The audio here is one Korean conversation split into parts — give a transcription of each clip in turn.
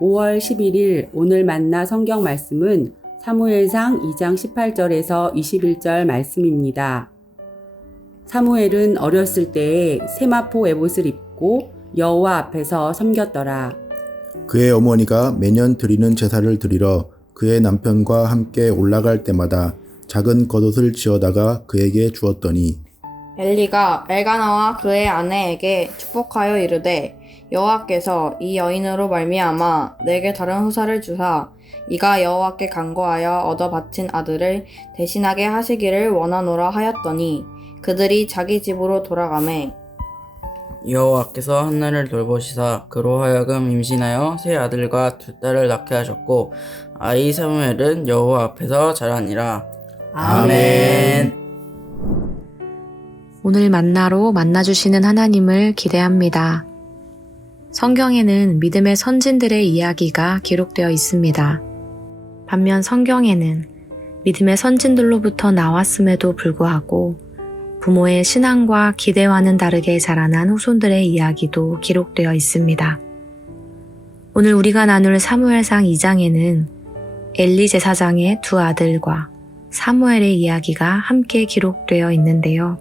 5월 11일 오늘 만나 성경 말씀은 사무엘상 2장 18절에서 21절 말씀입니다. 사무엘은 어렸을 때에 세마포 에봇을 입고 여호와 앞에서 섬겼더라. 그의 어머니가 매년 드리는 제사를 드리러 그의 남편과 함께 올라갈 때마다 작은 겉옷을 지어다가 그에게 주었더니 엘리가 엘가나와 그의 아내에게 축복하여 이르되 여호와께서 이 여인으로 말미암아 내게 다른 후사를 주사 이가 여호와께 간구하여 얻어 바친 아들을 대신하게 하시기를 원하노라 하였더니 그들이 자기 집으로 돌아가매 여호와께서 한나를 돌보시사 그로 하여금 임신하여 세 아들과 두 딸을 낳게 하셨고 아이 사무엘은 여호와 앞에서 자라니라. 아멘. 오늘 만나로 만나주시는 하나님을 기대합니다. 성경에는 믿음의 선진들의 이야기가 기록되어 있습니다. 반면 성경에는 믿음의 선진들로부터 나왔음에도 불구하고 부모의 신앙과 기대와는 다르게 자라난 후손들의 이야기도 기록되어 있습니다. 오늘 우리가 나눌 사무엘상 2장에는 엘리 제사장의 두 아들과 사무엘의 이야기가 함께 기록되어 있는데요.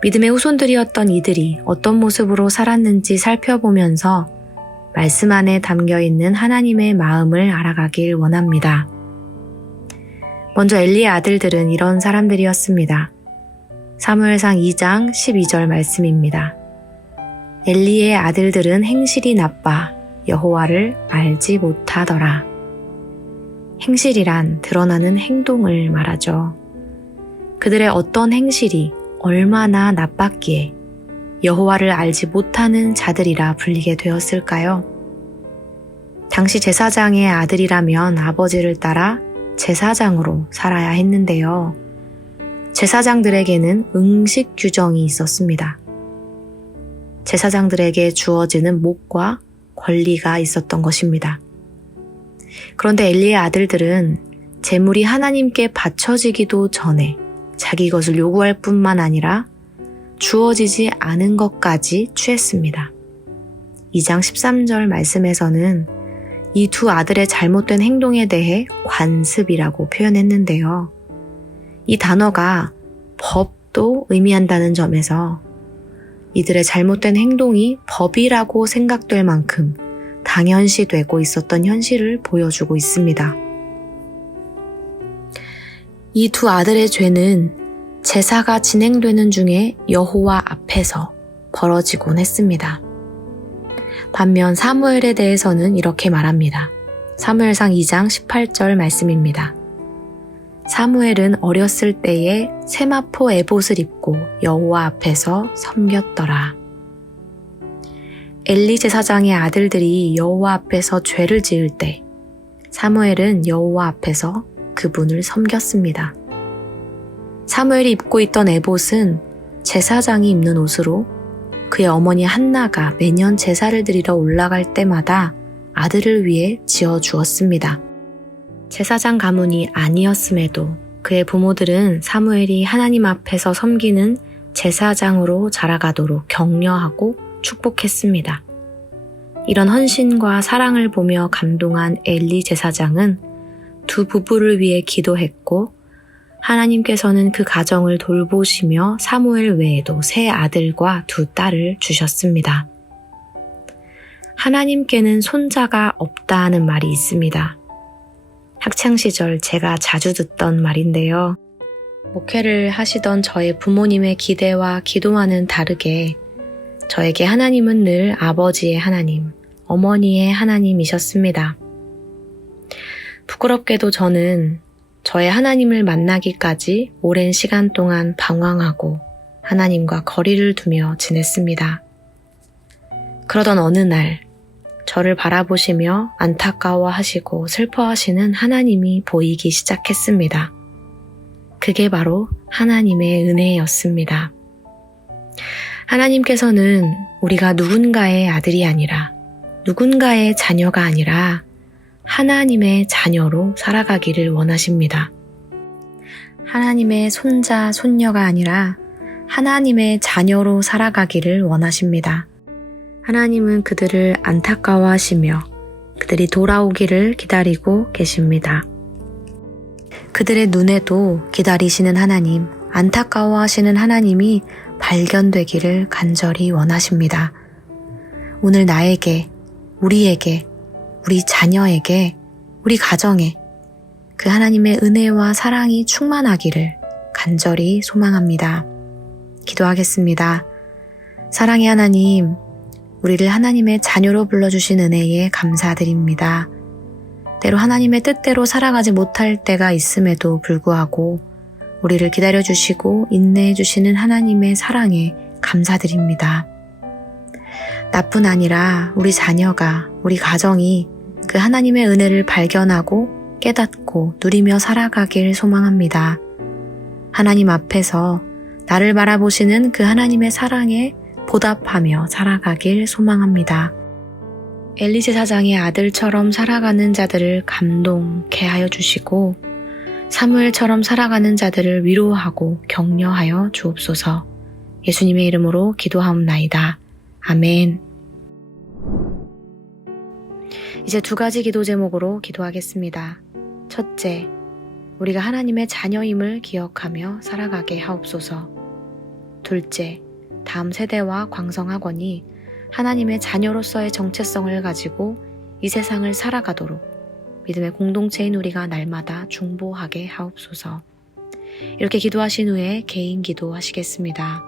믿음의 후손들이었던 이들이 어떤 모습으로 살았는지 살펴보면서 말씀 안에 담겨있는 하나님의 마음을 알아가길 원합니다. 먼저 엘리의 아들들은 이런 사람들이었습니다. 사무엘상 2장 12절 말씀입니다. 엘리의 아들들은 행실이 나빠 여호와를 알지 못하더라. 행실이란 드러나는 행동을 말하죠. 그들의 어떤 행실이 얼마나 나빴기에 여호와를 알지 못하는 자들이라 불리게 되었을까요? 당시 제사장의 아들이라면 아버지를 따라 제사장으로 살아야 했는데요. 제사장들에게는 응식 규정이 있었습니다. 제사장들에게 주어지는 몫과 권리가 있었던 것입니다. 그런데 엘리의 아들들은 제물이 하나님께 바쳐지기도 전에 자기 것을 요구할 뿐만 아니라 주어지지 않은 것까지 취했습니다. 2장 13절 말씀에서는 이 두 아들의 잘못된 행동에 대해 관습이라고 표현했는데요. 이 단어가 법도 의미한다는 점에서 이들의 잘못된 행동이 법이라고 생각될 만큼 당연시되고 있었던 현실을 보여주고 있습니다. 이 두 아들의 죄는 제사가 진행되는 중에 여호와 앞에서 벌어지곤 했습니다. 반면 사무엘에 대해서는 이렇게 말합니다. 사무엘상 2장 18절 말씀입니다. 사무엘은 어렸을 때에 세마포 에봇을 입고 여호와 앞에서 섬겼더라. 엘리 제사장의 아들들이 여호와 앞에서 죄를 지을 때 사무엘은 여호와 앞에서 그분을 섬겼습니다. 사무엘이 입고 있던 에봇은 제사장이 입는 옷으로 그의 어머니 한나가 매년 제사를 드리러 올라갈 때마다 아들을 위해 지어주었습니다. 제사장 가문이 아니었음에도 그의 부모들은 사무엘이 하나님 앞에서 섬기는 제사장으로 자라가도록 격려하고 축복했습니다. 이런 헌신과 사랑을 보며 감동한 엘리 제사장은 두 부부를 위해 기도했고 하나님께서는 그 가정을 돌보시며 사무엘 외에도 세 아들과 두 딸을 주셨습니다. 하나님께는 손자가 없다는 말이 있습니다. 학창시절 제가 자주 듣던 말인데요. 목회를 하시던 저의 부모님의 기대와 기도와는 다르게 저에게 하나님은 늘 아버지의 하나님, 어머니의 하나님이셨습니다. 부끄럽게도 저는 저의 하나님을 만나기까지 오랜 시간 동안 방황하고 하나님과 거리를 두며 지냈습니다. 그러던 어느 날 저를 바라보시며 안타까워하시고 슬퍼하시는 하나님이 보이기 시작했습니다. 그게 바로 하나님의 은혜였습니다. 하나님께서는 우리가 누군가의 아들이 아니라 누군가의 자녀가 아니라 하나님의 자녀로 살아가기를 원하십니다. 하나님의 손자, 손녀가 아니라 하나님의 자녀로 살아가기를 원하십니다. 하나님은 그들을 안타까워하시며 그들이 돌아오기를 기다리고 계십니다. 그들의 눈에도 기다리시는 하나님, 안타까워하시는 하나님이 발견되기를 간절히 원하십니다. 오늘 나에게, 우리에게, 우리 자녀에게, 우리 가정에 그 하나님의 은혜와 사랑이 충만하기를 간절히 소망합니다. 기도하겠습니다. 사랑의 하나님, 우리를 하나님의 자녀로 불러주신 은혜에 감사드립니다. 때로 하나님의 뜻대로 살아가지 못할 때가 있음에도 불구하고 우리를 기다려주시고 인내해주시는 하나님의 사랑에 감사드립니다. 나뿐 아니라 우리 자녀가, 우리 가정이 그 하나님의 은혜를 발견하고 깨닫고 누리며 살아가길 소망합니다. 하나님 앞에서 나를 바라보시는 그 하나님의 사랑에 보답하며 살아가길 소망합니다. 엘리 제사장의 아들처럼 살아가는 자들을 감동케 하여 주시고 사무엘처럼 살아가는 자들을 위로하고 격려하여 주옵소서. 예수님의 이름으로 기도하옵나이다. 아멘. 이제 2가지 기도 제목으로 기도하겠습니다. 첫째, 우리가 하나님의 자녀임을 기억하며 살아가게 하옵소서. 둘째, 다음 세대와 광성학원이 하나님의 자녀로서의 정체성을 가지고 이 세상을 살아가도록 믿음의 공동체인 우리가 날마다 중보하게 하옵소서. 이렇게 기도하신 후에 개인 기도하시겠습니다.